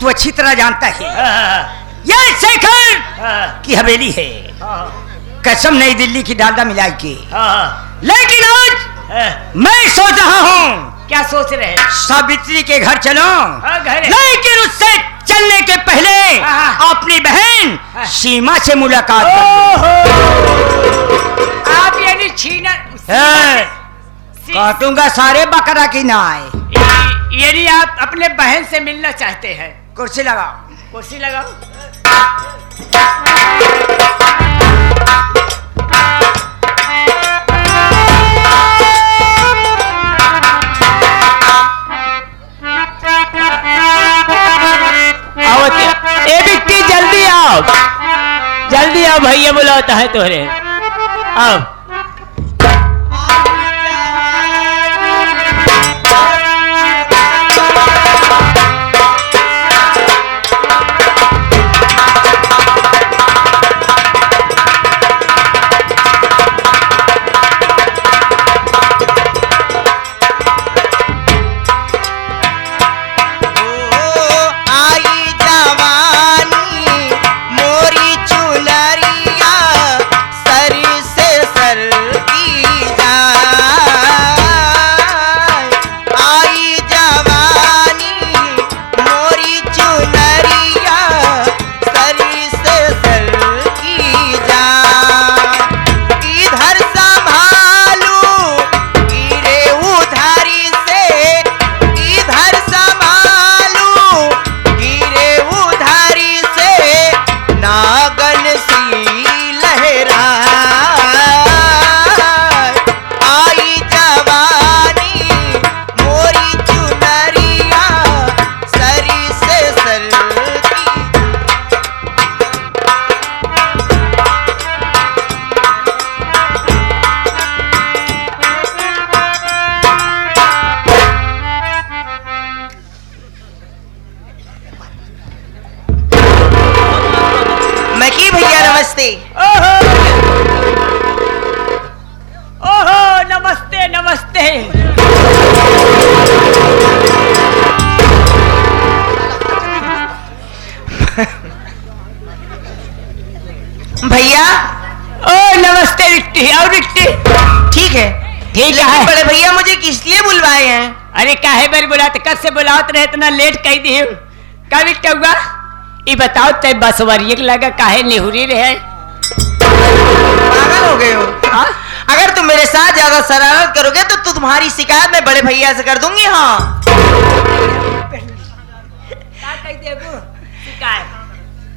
तो अच्छी तरह जानता है ये शेखर की हवेली है। कसम नई दिल्ली की डालडा मिलाई की। लेकिन आज मैं सोच रहा हूँ। क्या सोच रहे हैं? सावित्री के घर चलो। घर लेकिन उससे चलने के पहले अपनी बहन सीमा से मुलाकात कर। आप यानी छीना काटूंगा सारे बकरा की नाय। यानी आप अपने बहन से मिलना चाहते हैं? कुर्सी लगाओ। कुर्सी लगाओ। ए बिट्टी जल्दी आओ, जल्दी आओ, भैया बुलाता है तोरे। आओ। ओहो नमस्ते नमस्ते। भैया ओ नमस्ते बिट्टी। और बिट्टी ठीक है? ठीक है। बड़े भैया मुझे किस लिए बुलवाए हैं? अरे काहे बार बुलाते? कब से बुलाते रहे? इतना लेट कह दी का बिट्टा हुआ? ये बताओ ते बसवरिये लगा काहे निहुरी रहे? पागल हो गए हो? हाँ? अगर तुम मेरे साथ ज्यादा शरारत करोगे तो तुम्हारी शिकायत मैं बड़े भैया से कर दूंगी। हाँ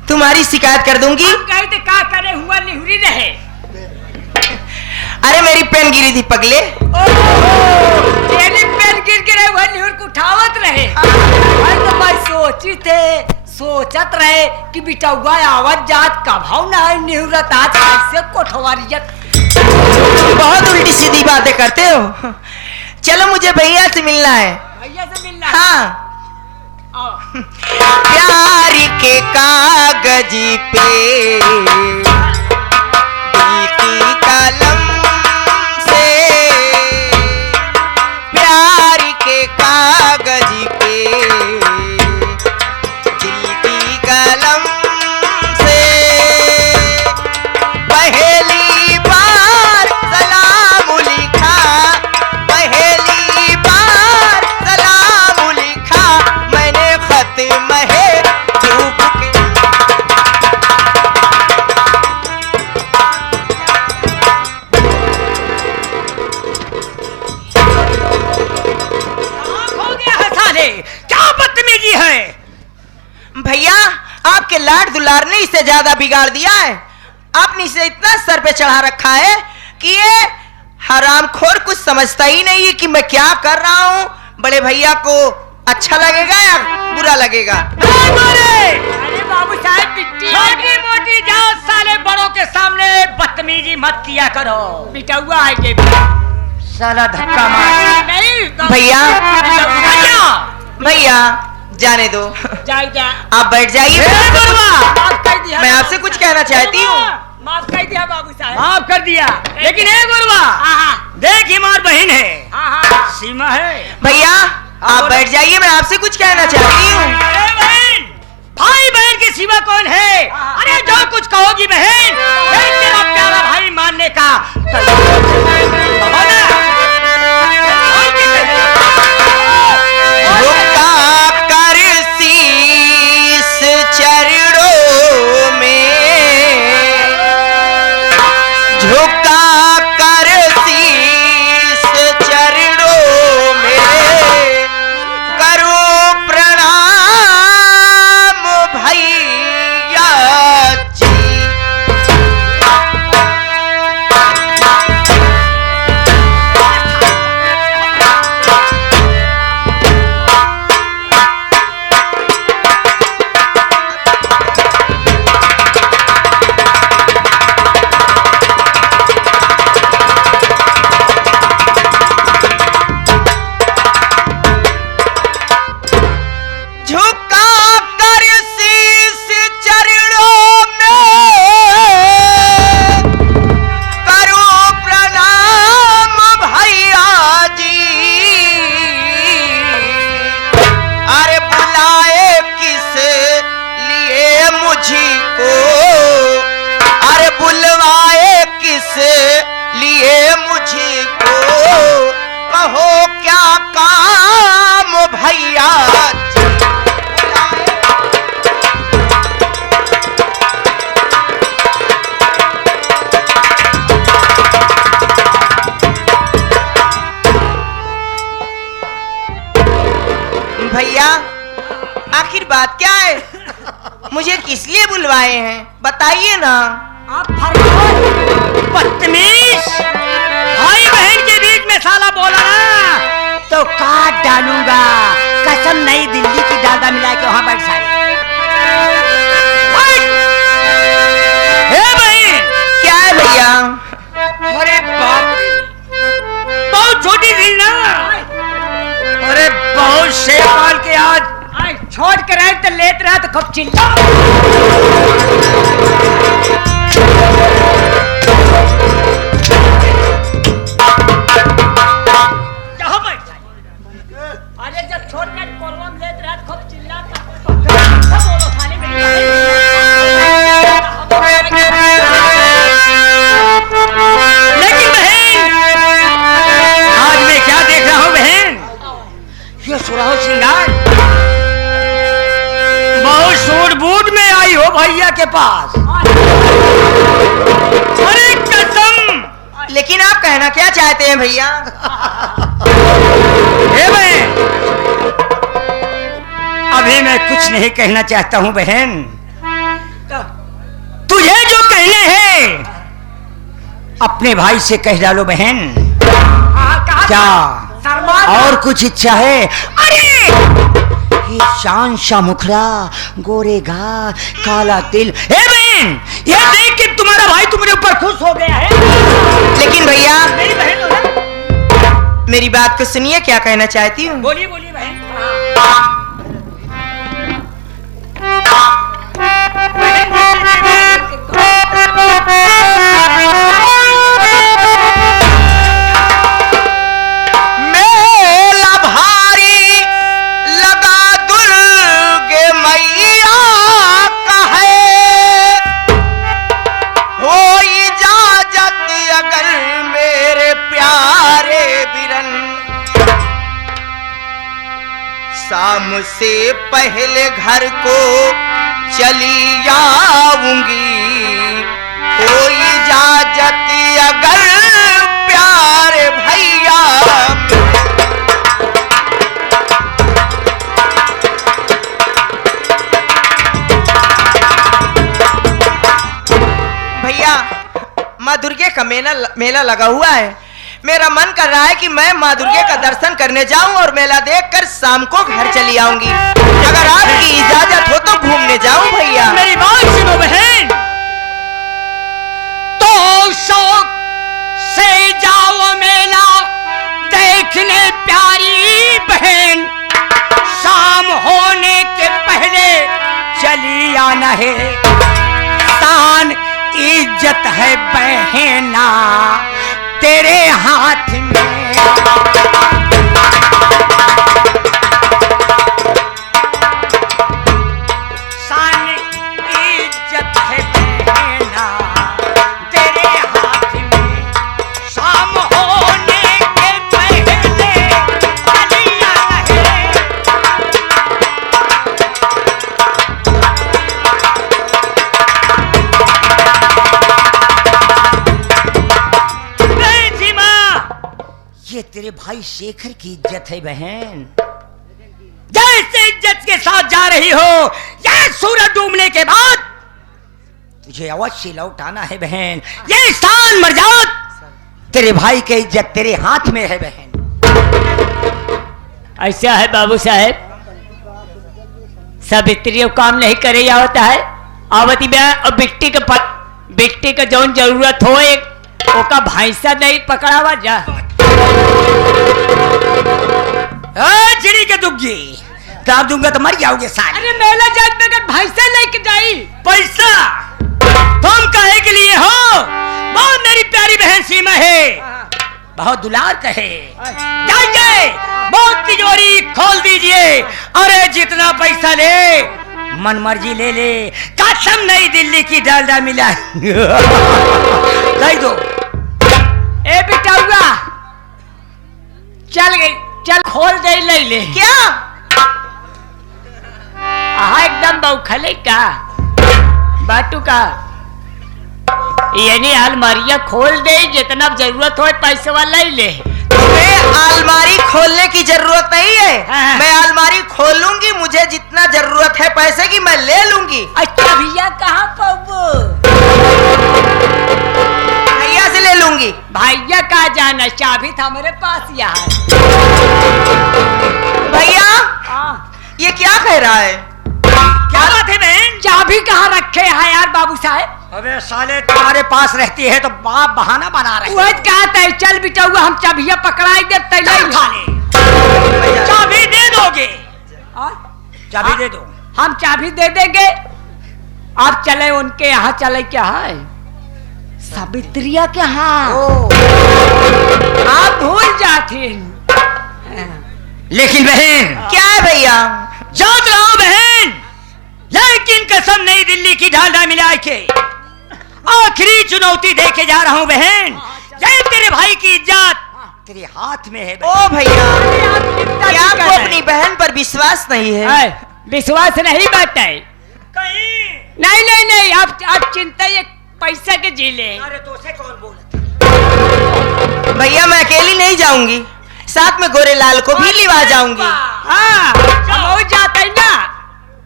तुम्हारी शिकायत कर दूंगी। कहते का करे हुआ निहुरी रहे? अरे मेरी पेन गिरी थी पगले। पेन गिर गिरे हुआ निहुर को उठावत रहे। तो मैं सोची थे सोचत रहे कि बेटा हुआ आवाज जात का भाव ना है निहुरत आज कैसे कोठवारियत। बहुत उल्टी सीधी बातें करते हो। चलो मुझे भैया से मिलना है। भैया से मिलना? हाँ। प्यार के कागज पे दिल की कलम से, प्यार के कागज पे दिल की कलम से पहली बार सलाम लिखा, पहली बार सलाम लिखा मैंने खत महे धूप के। क्या बदतमीजी है? भैया आपके लाड दुलार ने इसे ज्यादा बिगाड़ दिया है। आपने इसे इतना सर पे चढ़ा रखा है कि ये हरामखोर कुछ समझता ही नहीं है कि मैं क्या कर रहा हूँ। बड़े भैया को अच्छा लगेगा या बुरा लगेगा? अरे बाबू साहब छोटी मोटी जाओ साले बड़ों के सामने बदतमीजी मत किया करो। बेटा हुआ है के साला धक्का मार। नहीं भैया भैया जाने दो। जा आप बैठ जाइए। मैं आपसे कुछ कहना चाहती हूँ। माफ कर दिया बाबू साहब। माफ कर दिया, लेकिन है गुरुआ देख हमार बहन है सीमा है। भैया आप बैठ जाइए, मैं आपसे कुछ कहना चाहती हूँ। भाई बहन के सिवा कौन है? अरे जो कुछ कहोगी बहन, मैं तेरा प्यारा भाई मानने का झुका कर शीस चरणों में, झुका कर शीस चरणों में, करो प्रणाम भैया जी। झुका कर शीस चरणों में, करो प्रणाम भैया जी। अरे बुलाए किस लिए मुझको, अरे बुलवाए किस लिए मुझको, कहो क्या काम भैया जी। भैया आखिर बात क्या है? मुझे किस लिए बुलवाए हैं बताइए ना। आप फरमाओ। बदतमीज, भाई बहन के बीच में साला बोला ना तो काट डालूंगा। कसम नई दिल्ली की डालडा मिला के वहां बैठ सारे। हे बहन, क्या है भैया? अरे बाप रे, बहुत छोटी थी ना। अरे बहुत शेर पाल के आज आई छोड़ कर आए तो लेत रहा तो खूब चिल्ला। यहाँ बैठ जा। अरे जब छोड़ कर कोलम लेत रहा तो खूब चिल्लाता। बोलो खाली मेरी लेकिन बहन, आज मैं क्या देख रहा हूँ बहन? ये सुराहो सिंगार बहुत सूट-बूट में आई हो भैया के पास। अरे कसम। लेकिन आप कहना क्या चाहते हैं भैया? हे बहन, अभी मैं कुछ नहीं कहना चाहता हूँ बहन। तुझे जो कहने हैं अपने भाई से कह डालो बहन। क्या और कुछ इच्छा है? अरे ये शान शाह मुखड़ा, गोरे घाट, काला तिल। हे बहन, ये देख के तुम्हारा भाई तुम्हारे ऊपर खुश हो गया है। लेकिन भैया मेरी बहन हो ना? मेरी बात को सुनिए, क्या कहना चाहती हूँ। बोलिए बोलिए बहन। मेला भारी लगा दुर्गे मैया का है, हो इजाजत अगर मेरे प्यारे बिरन, शाम से पहले घर को चली आऊंगी, हो इजाजत अगर प्यारे भैया। भैया माँ दुर्गे का मेला लगा हुआ है। मेरा मन कर रहा है कि मैं माँ दुर्गे का दर्शन करने जाऊं और मेला देखकर शाम को घर चली आऊंगी। अगर आपकी इजाजत हो तो घूमने जाऊं भैया। मेरी बात सुनो बहन, तो शौक से जाओ मेला देखने प्यारी बहन, शाम होने के पहले चली आना है। शान इज्जत है बहना तेरे हाथ में। ये तेरे भाई शेखर की इज्जत है बहन। जैसे इज्जत के साथ जा रही हो, यह सूरज डूबने के बाद तुझे अवश्य लौटाना है बहन। ये स्थान मर्याद तेरे भाई की इज्जत तेरे हाथ में है बहन। ऐसा है बाबू साहेब, सावित्री काम नहीं करे होता है आवती बहन। और बिट्टी का जौन जरूरत हो एक ओका भैंसा नहीं पकड़ावा जा। चिड़ी के दुग्गी काट दूंगा तो मर जाओगे साले। अरे मेला जात में अगर भैंसा लेके जाई पैसा तुम काहे के लिए हो? बहुत मेरी प्यारी बहन सीमा है, बहुत दुलार कहे। जाइए बहुत तिजोरी खोल दीजिए। अरे जितना पैसा ले मन मर्जी ले ले, कसम नई दिल्ली की डालडा मिला दे दो। ए बिटाऊगा चल गई, चल खोल दे ले ले। क्या एकदम बौखले का बाटू का यानी अलमारियां खोल दे, जितना जरूरत हो पैसे वाला ही ले। तुम्हें अलमारी खोलने की जरूरत नहीं है। हाँ। मैं अलमारी खोलूंगी, मुझे जितना जरूरत है पैसे की मैं ले लूंगी। अच्छा भैया कहाँ पाबो? भैया से ले लूंगी। भैया कहाँ जाना, चाबी था मेरे पास यहाँ। भैया ये क्या कह रहा है? क्या बात है बहन? चाबी कहाँ रखे हैं यार बाबू साहब? अबे साले तुम्हारे पास रहती है तो बाप बहाना बना रहे। वह कहा था चल बिटाऊगा हम चाबियां पकड़ाई दे तैयार चाबी दे दोगे? चाबी दे दो। हम चाबी दे देंगे। आप चले उनके यहाँ, चले क्या है सावित्रिया के यहाँ। आप भूल जाते। लेकिन बहन क्या है भैया? याद रहो बहन, लेकिन कसम नई दिल्ली की डालडा मिला के आखिरी चुनौती दे के जा रहा हूँ बहन। ये तेरे भाई की इज्जत तेरे हाथ में है बहन। ओ भैया क्या आपको अपनी बहन पर विश्वास नहीं है? विश्वास नहीं बात है। कहीं नहीं नहीं नहीं, आप चिंता ये पैसा के जी ले। अरे तो से कौन बोलता? भैया मैं अकेली नहीं जाऊंगी, साथ में गोरेलाल को भी लिवा जाऊंगी। हाँ हम हो जाते ना,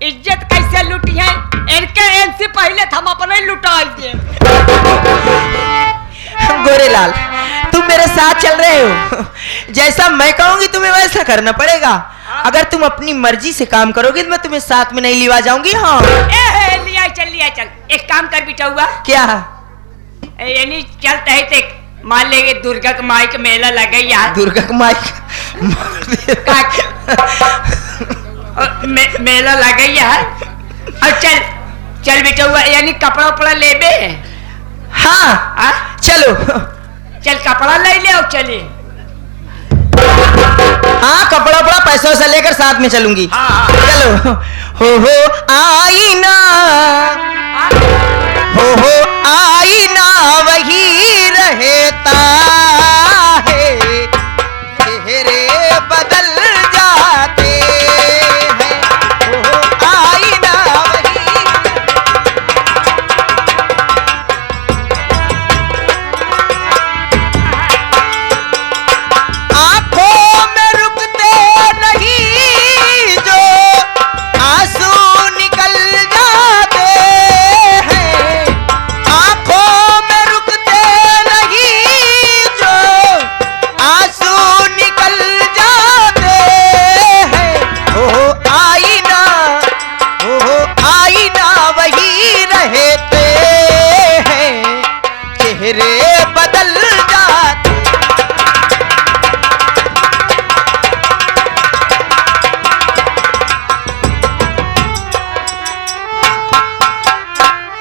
इज्जत कैसे लुटी है इनसे पहले हम अपने लुटा दिए। गोरेलाल तुम मेरे साथ चल रहे हो, जैसा मैं कहूंगी तुम्हें वैसा करना पड़ेगा। अगर तुम अपनी मर्जी से काम करोगे तो मैं तुम्हें साथ में नहीं लिवा जाऊंगी। हाँ लिया चल एक काम कर बिटा हुआ क्या? यानी चलते है तो मान लेंगे दुर्गा के माई का मेला लगे यार। दुर्गा के माई मेला लगे यार। और चल चल बेटा हुआ यानी कपड़ा उपड़ा ले बे। हाँ चलो चल कपड़ा ले ले और चले। हाँ कपड़ा उपड़ा पैसों से लेकर साथ में चलूंगी। चलो हो आईना, हो आईना वही रहता